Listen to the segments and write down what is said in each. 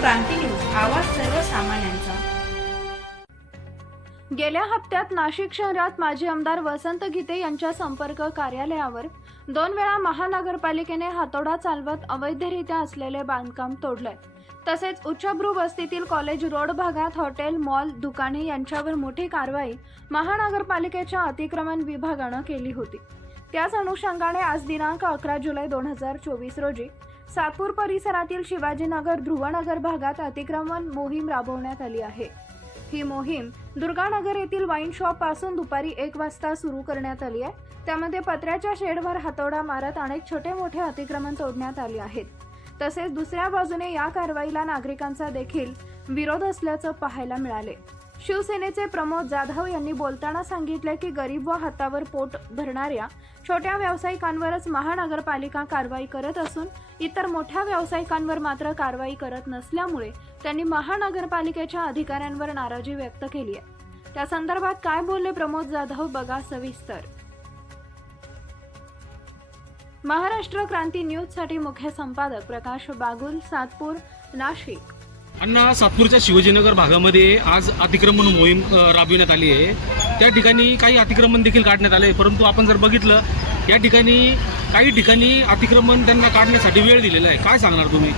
क्रांती news आवाज सर्वसामान्यांचा. गेल्या हप्त्यात नाशिक शहरात माजी आमदार वसंत गीते यांच्या संपर्क कार्यालयावर दोन वेळा महानगरपालिकेने हातोडा चालवत अवैधरित्या असलेले बांधकाम तोडले तसेच उच्चभ्रू वस्तीतील कॉलेज रोड भागात हॉटेल मॉल दुकाने यांच्यावर मोठी कारवाई महानगरपालिकेच्या अतिक्रमण विभागानं केली होती. त्याच अनुषंगाने आज दिनांक अकरा जुलै दोन हजार चोवीस रोजी सातपूर परिसरातील शिवाजीनगर ध्रुवनगर भागात अतिक्रमण मोहीम राबवण्यात आली आहे. ही मोहीम दुर्गानगर येथील वाईन शॉपपासून दुपारी एक वाजता सुरू करण्यात आली आहे. त्यामध्ये पत्र्याच्या शेडवर हातोडा मारत अनेक छोटे मोठे अतिक्रमण तोडण्यात आले आहेत. तसेच दुसऱ्या बाजूने या कारवाईला नागरिकांचा देखील विरोध असल्याचं पाहायला मिळाले. शिवसेनेचे प्रमोद जाधव यांनी बोलताना सांगितले की गरीब व हातावर पोट भरणाऱ्या छोट्या व्यावसायिकांवरच महानगरपालिका कारवाई करत असून इतर मोठ्या व्यावसायिकांवर मात्र कारवाई करत नसल्यामुळे त्यांनी महानगरपालिकेच्या अधिकाऱ्यांवर नाराजी व्यक्त केली आहे. त्या संदर्भात काय बोलले प्रमोद जाधव बघा सविस्तर. महाराष्ट्र क्रांती न्यूजसाठी मुख्य संपादक प्रकाश बागुल सातपूर नाशिक. अण्णा सातपूरच्या शिवाजीनगर भागामध्ये आज अतिक्रमण मोहीम राबविण्यात आली आहे. त्या ठिकाणी काही अतिक्रमण देखील काढण्यात आले परंतु आपण जर बघितलं या ठिकाणी काही ठिकाणी अतिक्रमण त्यांना काढण्यासाठी वेळ दिलेला आहे. काय सांगणार तुम्ही?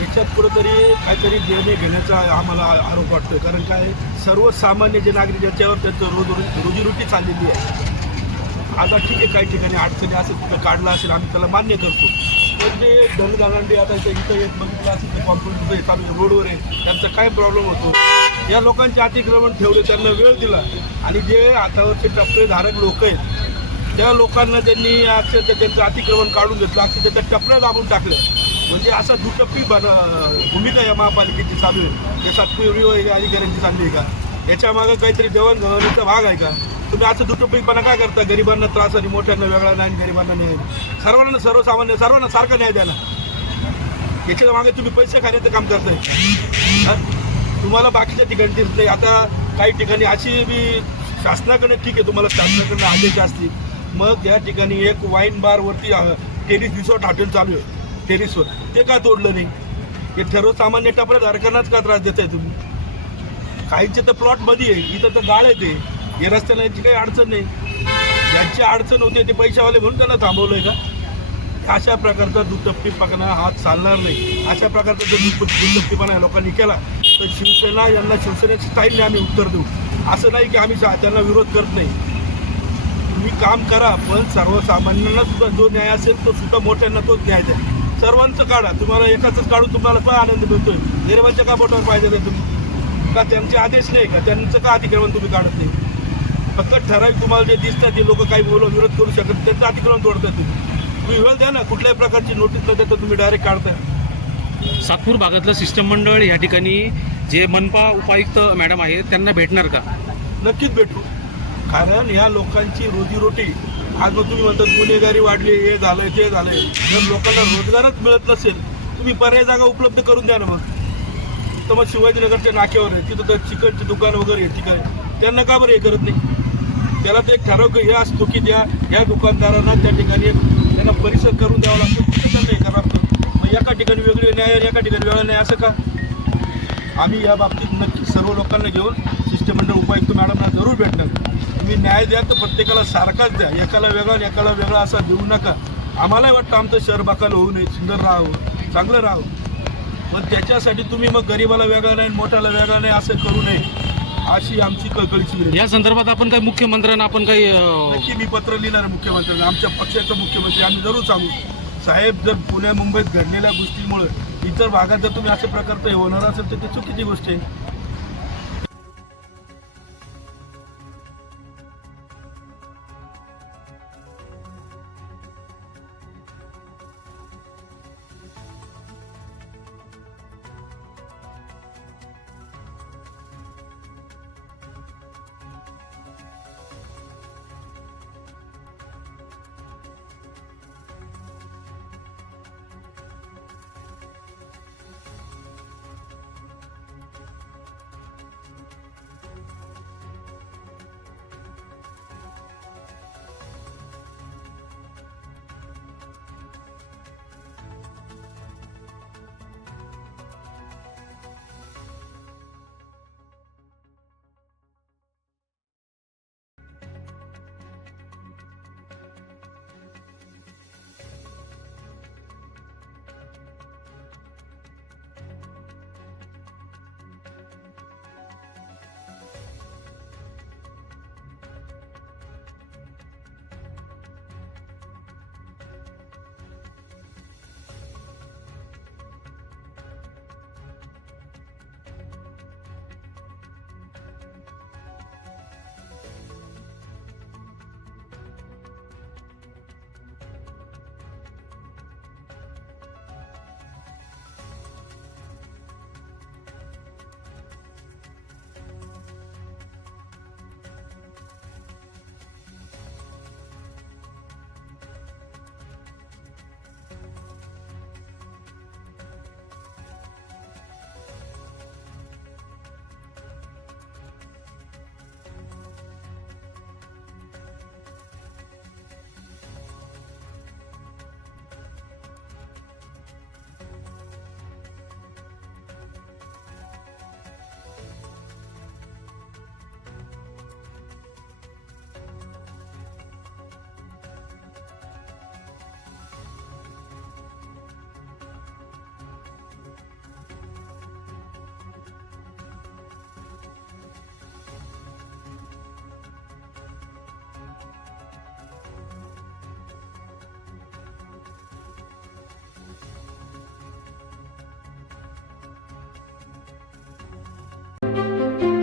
याच्यात कुठंतरी काहीतरी निर्णय घेण्याचा आम्हाला आरोप वाटतो कारण काय सर्वसामान्य जे नागरिक ज्याच्यावर त्यांचं रोज रोजीरोटी चाललेली आहे आता ठीक आहे काही ठिकाणी अडचणी असेल तिथं काढला असेल आम्ही त्याला मान्य करतो. म्हणजे ते आता इथं इथं येत बघितलं असेल तर कॉम्प्युटर इथं चालू आहे, रोडवर आहे. त्यांचा काय प्रॉब्लेम होतो? या लोकांचे अतिक्रमण ठेवले त्यांना वेळ दिला. आणि जे हातावरचे टपरेधारक लोक आहेत त्या लोकांना त्यांनी अक्षरशः त्यांचं अतिक्रमण काढून घेतलं अक्षरशः त्या टपऱ्या दाबून टाकल्या. म्हणजे असा दुटप्पी बन भूमिका या महापालिकेची चालू आहे. ते सातपुरी अधिकाऱ्यांची चालली आहे का? याच्या मागे काहीतरी देवाणघेवाणीचा भाग आहे का? तुम्ही असं दुटप्पीपणा काय करता? गरिबांना त्रास आणि मोठ्यांना वेगळा नाही आणि गरिबांना न्याय. सर्वांना सर्वसामान्य सर्वांना सारखा न्याय द्यानं याच्या मागे तुम्ही पैसे खाण्याचं काम करताय. तुम्हाला बाकीच्या ठिकाणी दिसत नाही. आता काही ठिकाणी अशी बी शासनाकडे ठीक आहे तुम्हाला शासनाकडनं आदेश असतील. मग या ठिकाणी एक वाईन बारवरती टेरिस रिसॉर्ट हॉटेल चालू आहे. टेरिसवर ते का तोडलं नाही? हे सर्वसामान्य टपऱ्याधारकांनाच का त्रास देताय तुम्ही? काहींचे तर प्लॉटमध्ये आहे इथं तर गाळ येते ते. या रस्त्याला याची काही अडचण नाही. ज्यांची अडचण होते ते पैशावाले म्हणून त्यांना थांबवलंय का? अशा प्रकारचा दुटप्पीपणा हात चालणार नाही. अशा प्रकारचा जर दुप्प- दुटप्पीपणा लोकांनी केला तर शिवसेना यांना शिवसेनेच्या स्टाईलने आम्ही उत्तर देऊ. असं नाही की आम्ही त्यांना विरोध करत नाही. तुम्ही काम करा पण सर्वसामान्यांना सुद्धा जो न्याय असेल तो सुद्धा मोठ्यांना तोच न्याय द्या. सर्वांचं काढा. तुम्हाला एकाच काढून तुम्हाला काय आनंद मिळतोय. गरिबांच्या का बोटावर पाहिजे ते तुम्ही? का त्यांचे आदेश नाही का? त्यांचं का अतिक्रमण तुम्ही काढत नाही? फक्त ठराविक तुम्हाला जे दिसतात ते लोक काही बोलून विरोध करू शकत त्यांचं अतिक्रमण तोडताय तुम्ही. तुम्ही वेळ द्या ना कुठल्याही प्रकारची नोटीस न देता तुम्ही डायरेक्ट काढताय. सातपूर भागातलं सिस्टम मंडळ या ठिकाणी जे मनपा उपायुक्त मॅडम आहेत त्यांना भेटणार का? नक्कीच भेटू. कारण ह्या लोकांची रोजीरोटी आज मग तुम्ही म्हणतात गुन्हेगारी वाढली हे झालंय ते झालंय. जर लोकांना रोजगारच मिळत नसेल तुम्ही पर्याय जागा उपलब्ध करून द्या ना मग. तर मग शिवाजीनगरच्या नाक्यावर आहे. तिथं तर चिकनची दुकान वगैरे आहे ठीक आहे. त्यांना का बरं हे करत नाही? त्याला ते एक ठराव हे असतो की त्या या दुकानदारांना त्या ठिकाणी त्यांना परिसर करून द्यावा लागतो. नाही हे करावं मग एका ठिकाणी वेगळी न्याय एका ठिकाणी वेगळा न्याय असं का? आम्ही या बाबतीत नक्की सर्व लोकांना घेऊन शिष्टमंडळ उपायुक्त मॅडमना जरूर भेटणार. तुम्ही न्याय द्या तर प्रत्येकाला सारखाच द्या. एकाला वेगळा एकाला वेगळा असा देऊ नका. आम्हालाही वाटतं आमचं शहर बाकाला होऊ नये सुंदर राहावं चांगलं राहावं. मग त्याच्यासाठी तुम्ही मग गरीबाला वेगळा नाही मोठ्याला वेगळा नाही असं करू नये अशी आमची कळकळीची या संदर्भात आपण काही मुख्यमंत्र्यांना आपण काही नक्की मी पत्र लिहिणार आहे मुख्यमंत्र्यांना आमच्या पक्षाचे मुख्यमंत्री आम्ही जरूर सांगू. साहेब जर पुण्या मुंबईत घडलेल्या गोष्टीमुळे इतर भागात जर तुम्ही अशा प्रकारचं हे होणार असेल तर ती चुकीची गोष्ट आहे.